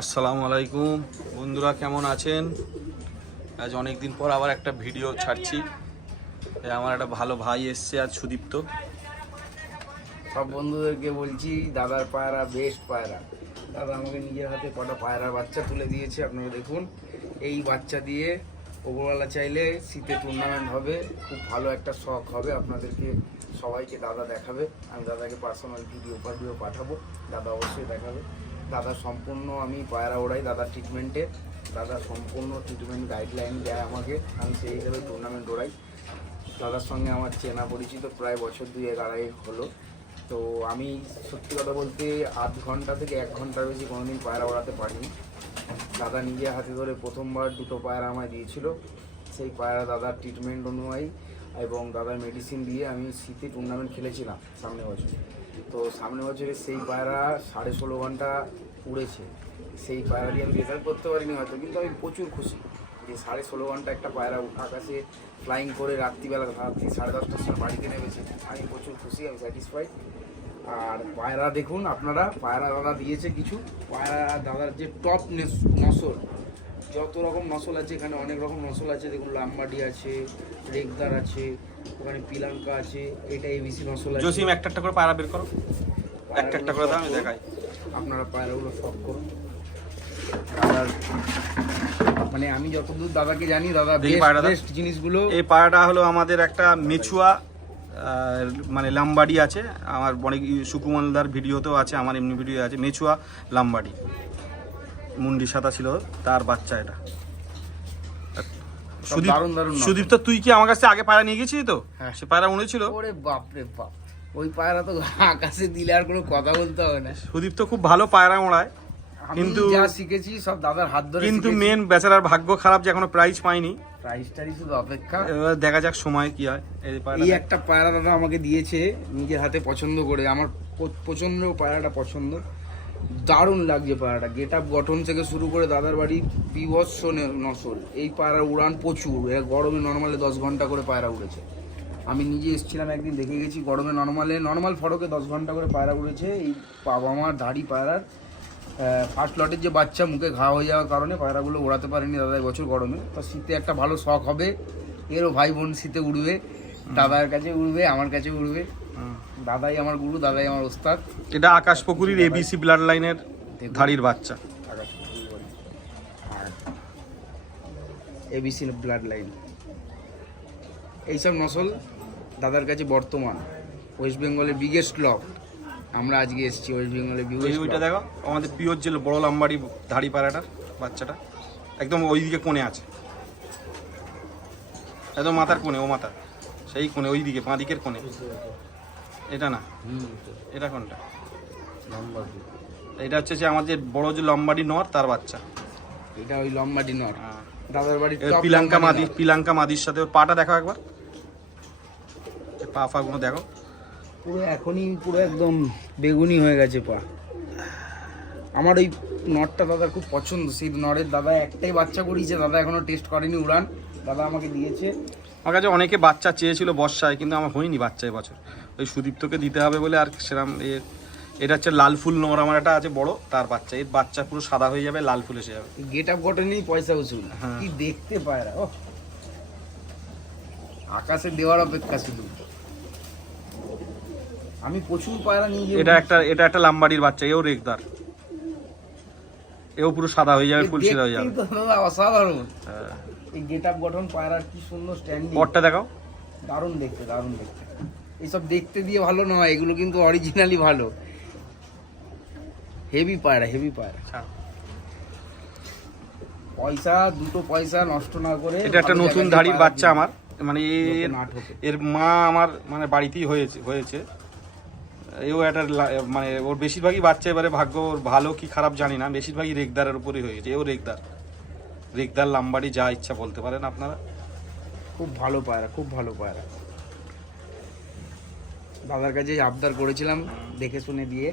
আসসালামু আলাইকুম বন্ধুরা, কেমন আছেন? আজ অনেক দিন পর আবার একটা ভিডিও ছাড়ছি। আমার একটা ভালো ভাই এসছে আজ, সুদীপ্ত। সব বন্ধুদেরকে বলছি, দাদার পায়রা বেশ পায়রা। দাদা আমাকে নিজের হাতে কটা পায়রার বাচ্চা তুলে দিয়েছে। আপনারা দেখুন, এই বাচ্চা দিয়ে ওপরওয়ালা চাইলে শীতে টুর্নামেন্ট হবে, খুব ভালো একটা শখ হবে আপনাদেরকে সবাইকে। দাদা দেখাবে, আমি দাদাকে পার্সোনাল ভিডিও পাঠাবো, দাদা অবশ্যই দেখাবে। দাদা সম্পূর্ণ, আমি পায়রা ওড়াই দাদার ট্রিটমেন্টে, দাদা সম্পূর্ণ ট্রিটমেন্ট গাইডলাইন দেয় আমাকে, আমি সেই হিসাবে টুর্নামেন্ট ওড়াই। দাদার সঙ্গে আমার চেনা পরিচিত প্রায় বছর 2-2.5 হলো। তো আমি সত্যি কথা বলতে 8 ঘন্টা থেকে 1 ঘন্টার বেশি কোনোদিন পায়রা ওড়াতে পারিনি। দাদা নিজে হাতে ধরে প্রথমবার 2টো পায়রা আমায় দিয়েছিল। সেই পায়রা দাদার ট্রিটমেন্ট অনুযায়ী এবং দাদার মেডিসিন দিয়ে আমি শীতে টুর্নামেন্ট খেলেছিলাম সামনে বছর। তো সামনে বছরে সেই পায়রা 16.5 ঘন্টা উড়েছে। সেই পায়রা দিয়ে আমি রেজাল্ট করতে পারিনি হয়তো, কিন্তু আমি প্রচুর খুশি যে 16.5 ঘন্টা একটা পায়রা আকাশে ফ্লাইং করে রাত্রি 10:30টার সময় বাড়িতে নেমেছে। আমি প্রচুর খুশি, আমি স্যাটিসফাইড। আর পায়রা দেখুন আপনারা, পায়রা দাদা দিয়েছে কিছু পায়রা। দাদার যে টপ নসল, যত রকম নসল আছে এখানে, অনেক রকম নসল আছে। দেখুন, লাম্বাডি আছে, রেগদার আছে, ওখানে পিলাঙ্কা আছে, এটা এবিসি নসল আছে। জসিম একটা করে পায়রা বের করো, একটা করে দাও, আমি দেখাই। আপনারা পায়রাগুলো শখ করুন। দাদার মানে আমি যতদূর দাদাকে জানি, দাদা বেস্ট জিনিসগুলো। এই পায়রাটা হলো আমাদের একটা মেচুয়া, মানে লাম্বাডি আছে। আমার অনেক সুকুমালদার ভিডিওতেও আছে, আমার এমনি ভিডিও আছে। মেচুয়া লাম্বাডি, মুন্ডি সাদা ছিল, তার বাচ্চা এটা। সুদীপ, তো তুই কি আমার কাছে আগে পায়রা নিয়ে গেছিস? তো হ্যাঁ, সে পায়রা উড়েছিল। ওরে বাপরে বাপ, ওই পায়রা তো আকাশে দিলে আর কোনো কথা বলতে হবে না। সুদীপ তো খুব ভালো পায়রা ওড়ায়, কিন্তু যা শিখেছি সব দাদার হাত ধরে। কিন্তু মেন বেচারার ভাগ্য খারাপ যে এখনো প্রাইজ পাইনি। প্রাইজটারই শুধু অপেক্ষা, এবার দেখা যাক সময় কি হয়। এই একটা পায়রা দাদা আমাকে দিয়েছে নিজের হাতে পছন্দ করে। আমার প্রচন্ড পায়রাটা পছন্দ, দারুণ লাগছে পায়রাটা। গেট আপ গঠন থেকে শুরু করে দাদার বাড়ি বিভৎস নসল। এই পায়রার উড়ান প্রচুর। এরা গরমে নর্মালে 10 ঘন্টা করে পায়রা উড়েছে। আমি নিজে এসেছিলাম একদিন, দেখে গেছি। গরমে নর্মাল ফটকে 10 ঘন্টা করে পায়রা উড়েছে। এই বাবা মার ধাড়ি পায়রার ফার্স্ট লটের যে বাচ্চা মুখে ঘা হয়ে যাওয়ার কারণে পায়রাগুলো ওড়াতে পারেনি দাদা এবছর গরমে। তো শীতে একটা ভালো শখ হবে, এরও ভাই বোন শীতে উড়বে, দাদার কাছে উড়বে, আমার কাছে উড়বে। দাদাই আমার গুরু, দাদাই আমার ওস্তাদ। এটা আকাশ পুকুরির এবিসি ব্লাড লাইনের ধাড়ির বাচ্চা। এবিসি ব্লাড লাইন, এইসব নসল দাদার কাছে বর্তমান। ওয়েস্ট বেঙ্গলের বিগেস্ট লক। আমরা আজকে এসেছি ওয়েস্ট বেঙ্গলের বিগেস্ট। ওইটা দেখো, আমাদের পিওর যে বড় লাম্বাড়ি ধাড়ি পায়রাটার বাচ্চাটা একদম ওইদিকে কোণে আছে, একদম মাথার কোণে, ও মাথা সেই কোণে, ওইদিকে বাঁ দিকের কোণে। এটা না, এটা কোনটা? এটা হচ্ছে যে আমাদের বড় যে লম্বাডি নর, তার বাচ্চা। এটা ওই লম্বাডি নর, দাদার বাড়ির পিলাঙ্কা মাদির সাথে। ওর পাটা দেখো একবার, পা ফাগুলো দেখো, পুরো এখনই পুরো একদম বেগুনি হয়ে গেছে পা। আমার ওই নরটা দাদার খুব পছন্দ। সেই নরের দাদা একটাই বাচ্চা করিয়েছে, দাদা এখনো টেস্ট করেনি উড়ান, দাদা আমাকে দিয়েছে। আমার কাছে অনেকে বাচ্চা চেয়েছিল বর্ষায়, কিন্তু আমার হয়নি বাচ্চা এবছর। ওই সুদীপ্তকে দিতে হবে বলে আর সেরকম। এটা হচ্ছে লাল ফুল নর, আমার একটা আছে বড়, তার বাচ্চা। এর বাচ্চা পুরো সাদা হয়ে যাবে, লাল ফুল এসে যাবে। গেট আপ গঠনেই পয়সা উসুল। কি দেখতে পায়রা, ও আকাশে দেওয়ার অপেক্ষা শুধু। আমি প্রচুর পায়রা নিয়ে যাই। এটা একটা লাম্বাড়ির বাচ্চা, এও রেগদার, এও পুরো সাদা হয়ে যাবে, ফুল সাদা হয়ে যাবে। অসাধারণ এই গেট আপ গঠন পায়রার, কি সুন্দর স্ট্যান্ডিং। পটটা দেখাও, দারুণ দেখতে, দারুণ দেখতে। এইসব দেখতে দিয়ে ভালো নয়, এগুলো কিন্তু অরিজিনালি ভালো। হেভি পায়রা, হেভি পায়রা। পয়সা, দুটো পয়সা নষ্ট না করে। এটা একটা নতুন ধাড়ির বাচ্চা আমার, মানে এর মা আমার মানে বাড়িতেই হয়েছে। এও একটা মানে ওর বেশিরভাগই বাচ্চা, এবারে ভাগ্য ওর ভালো কি খারাপ জানি না, বেশিরভাগই রেগদারের উপরই হয়েছে। এও রেগদার লাম্বাড়ি, যা ইচ্ছা বলতে পারেন আপনারা। খুব ভালো পায়রা, খুব ভালো পায়রা। দাদার কাছে আবদার করেছিলাম, দেখে শুনে দিয়ে।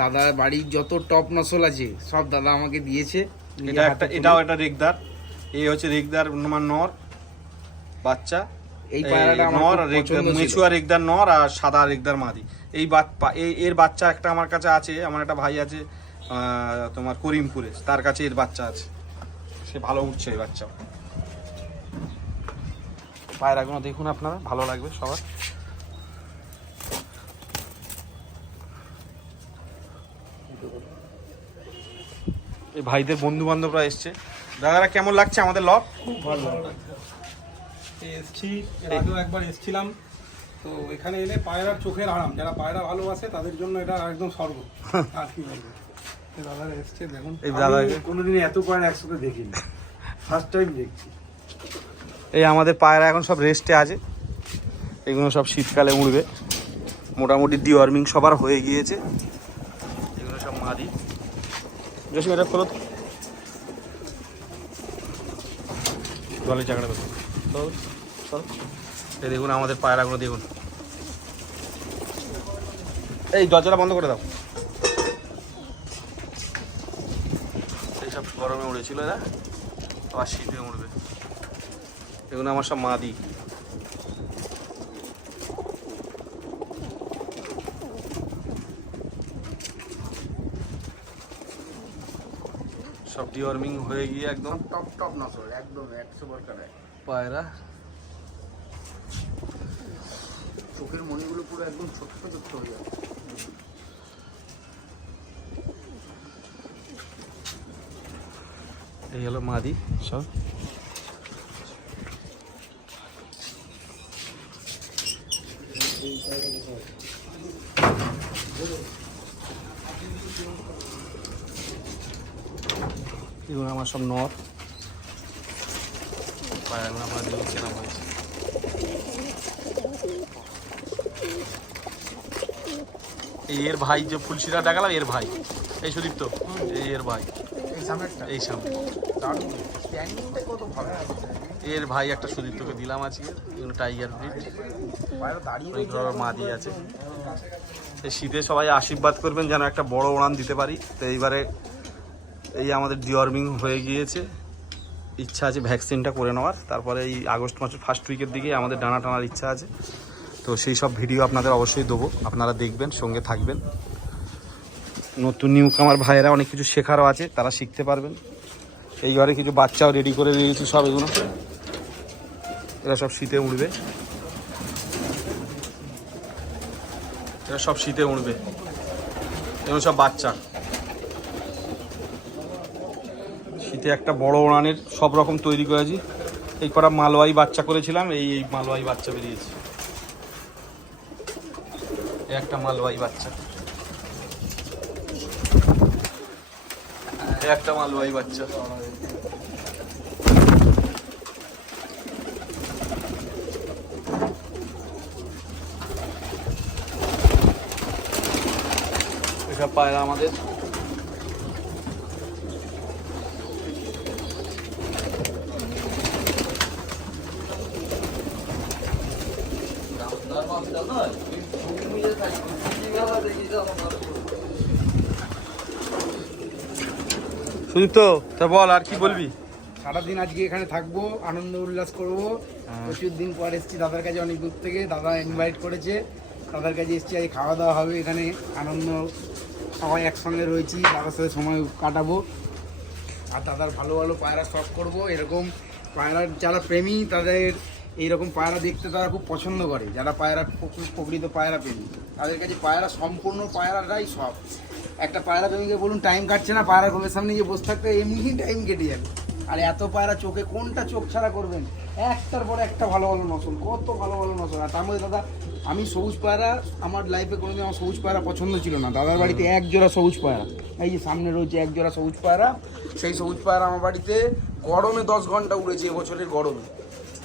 দাদার বাড়ির যত টপ নসল আছে সব দাদা আমাকে দিয়েছে। এটাও একটা রেগদার। এই হচ্ছে রেগদার নর বাচ্চা। এই পায়রাটা আমার মেচুয়া রেগদার নর আর সাদা রেগদার মাদি। এর বাচ্চা একটা আমার কাছে আছে। আমার একটা ভাই আছে, তোমার করিমপুরে, তার কাছে এর বাচ্চা আছে, সে ভালো উঠছে এই বাচ্চা। পায়রাগুলো দেখুন আপনারা, ভালো লাগবে সবার। এই ভাইদের বন্ধু বান্ধবরা এসছে। দাদারা কেমন লাগছে আমাদের লব? খুব ভালো এসছি, এর আগেও একবার এসছিলাম। তো এখানে এলে পায়রার চোখের আরাম, যারা পায়রা ভালোবাসে তাদের জন্য এটা একদম স্বর্গ। আর কি বলবো, এই দাদারা এসছে দেখুন। এই দাদাকে কোনোদিন এত পায়রা একসাথে দেখিনি, ফার্স্ট টাইম দেখছি। এই আমাদের পায়রা এখন সব রেস্টে আছে, এগুলো সব শীতকালে উড়বে। মোটামুটি ডিওয়ার্মিং সবার হয়ে গিয়েছে, এগুলো সব মাদি। জসিম এটা খোলো, জলের জায়গাটা দেখুন। এই দেখুন আমাদের পায়রাগুলো দেখুন। এই দরজাটা বন্ধ করে দাও। এইসব গরমে উড়েছিল এরা, আবার শীতে উড়বে। এগুলো আমার সব মাদি। সব ডিওয়ার্মিং হয়ে গিয়ে একদম টপ টপ নসল, একদম 100% পায়রা। চোখের মণিগুলো পুরো একদম ছোট্ট ছোট্ট হয়ে যাবে। এই হলো মাদি সব। এগুলো আমার সব নর পায়রাগুলো আমার দিয়ে কেনা হয়েছে। এই এর ভাই যে ফুলশিরা দেখালাম, এর ভাই এই সুদীপ, তো এই এর ভাই, এই সামনেরটা এই সামনে দারুণ, স্ট্যান্ডিংটা কত ভালো আছে। এর ভাই একটা সুদীপ্তকে দিলাম আজকে। এগুলো টাইগার ব্রিড, পায়রা দাঁড়িয়ে অনেক ধরনের মাদি আছে। এই শীতে সবাই আশীর্বাদ করবেন যেন একটা বড় উড়ান দিতে পারি। তো এইবারে এই আমাদের ডিওয়ার্মিং হয়ে গিয়েছে, ইচ্ছা আছে ভ্যাকসিনটা করে নেওয়ার। তারপরে এই আগস্ট মাসের ফার্স্ট উইকের দিকে আমাদের ডানা টানার ইচ্ছা আছে। তো সেই সব ভিডিও আপনাদের অবশ্যই দেবো, আপনারা দেখবেন, সঙ্গে থাকবেন। নতুন নিউ কামার ভাইয়েরা অনেক কিছু শেখারও আছে, তারা শিখতে পারবেন। এই ঘরে কিছু বাচ্চাও রেডি করে দিয়েছি সব, এগুলো এরা সব শীতে উড়বে, এরা সব শীতে উড়বে। এগুলো সব বাচ্চা, শীতে একটা বড় উড়ানের সব রকম তৈরি করেছি। এই কটা মালওয়াই বাচ্চা করেছিলাম, এই মালওয়াই বাচ্চা বেরিয়েছে। এই একটা মালওয়াই বাচ্চা, এই একটা মালওয়াই বাচ্চা। এসব পায়রা আমাদের। সুদীপ্ত, তা বল আর কি বলবি? সারাদিন আজকে এখানে থাকবো, আনন্দ উল্লাস করবো। প্রচুর দিন পর এসেছি দাদার কাছে, অনেক দূর থেকে দাদা ইনভাইট করেছে, দাদার কাছে এসেছি। আজ খাওয়া দাওয়া হবে এখানে, আনন্দ সবাই একসঙ্গে রয়েছি, দাদার সাথে সময় কাটাবো। আর দাদার ভালো ভালো পায়রা শখ করবো। এরকম পায়রার যারা প্রেমী, তাদের এইরকম পায়রা দেখতে তারা খুব পছন্দ করে। যারা পায়রা প্রকৃত পায়রা প্রেমী, তাদের কাছে পায়রা সম্পূর্ণ পায়রাটাই সব। একটা পায়রা প্রেমীকে বলুন টাইম কাটছে না, পায়রা ঘরের সামনে গিয়ে বসে থাকতে এমনি টাইম কেটে যাবে। আর এত পায়রা চোখে কোনটা চোখ ছাড়া করবেন, একটার পর একটা ভালো ভালো নসল, কত ভালো ভালো নসল। আর তার মধ্যে দাদা, আমি সবুজ পায়রা আমার লাইফে কোনোদিন আমার সবুজ পায়রা পছন্দ ছিল না। দাদার বাড়িতে এক জোড়া সবুজ পায়রা, এই যে সামনে রয়েছে এক জোড়া সবুজ পায়রা। সেই সবুজ পায়রা আমার বাড়িতে গরমে 10 ঘন্টা উড়েছে, এবছরের গরমে।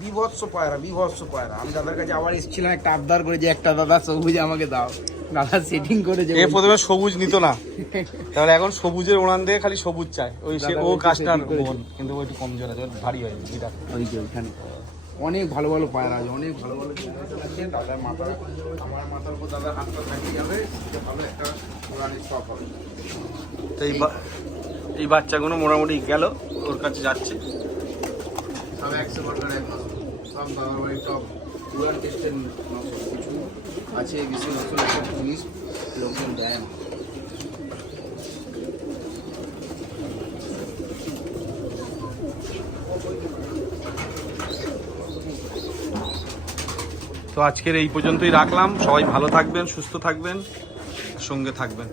বিভৎস পায়রা, বিভৎস পায়রা। আমি দাদার কাছে আবার এসেছিলাম একটা আবদার করে যে একটা দাদা সবুজ আমাকে দাও। দাদা সেটিং করেছে। এ প্রথমে সবুজ নিত না, তাহলে এখন সবুজের উড়ান দিয়ে খালি সবুজ চায়। ওই সে ও কাজটার মন, কিন্তু ও একটু কমজোর আছে, ভারী হয় এটা। ওই যে ওইখানে অনেক ভালো ভালো পায়রা আছে, অনেক ভালো ভালো পায়রা আছে। দাদার মাথা, আমার মাথার উপর দাদার হাতটা থাকিয়ে যাবে, ভালো একটা উড়ানের শখ হবে। তো এই বাচ্চাগুলো মোটামুটি গেল, ওর কাছে যাচ্ছে। সব 100% এক নসল, সব বাবার বাড়ির টপ উড়ান টেস্টের নসল। কিছু আছে বেশি নসল, একটা জিনিস লোকজন দেয় না। তো আজকের এই পর্যন্তই রাখলাম। সবাই ভালো থাকবেন, সুস্থ থাকবেন, সঙ্গে থাকবেন।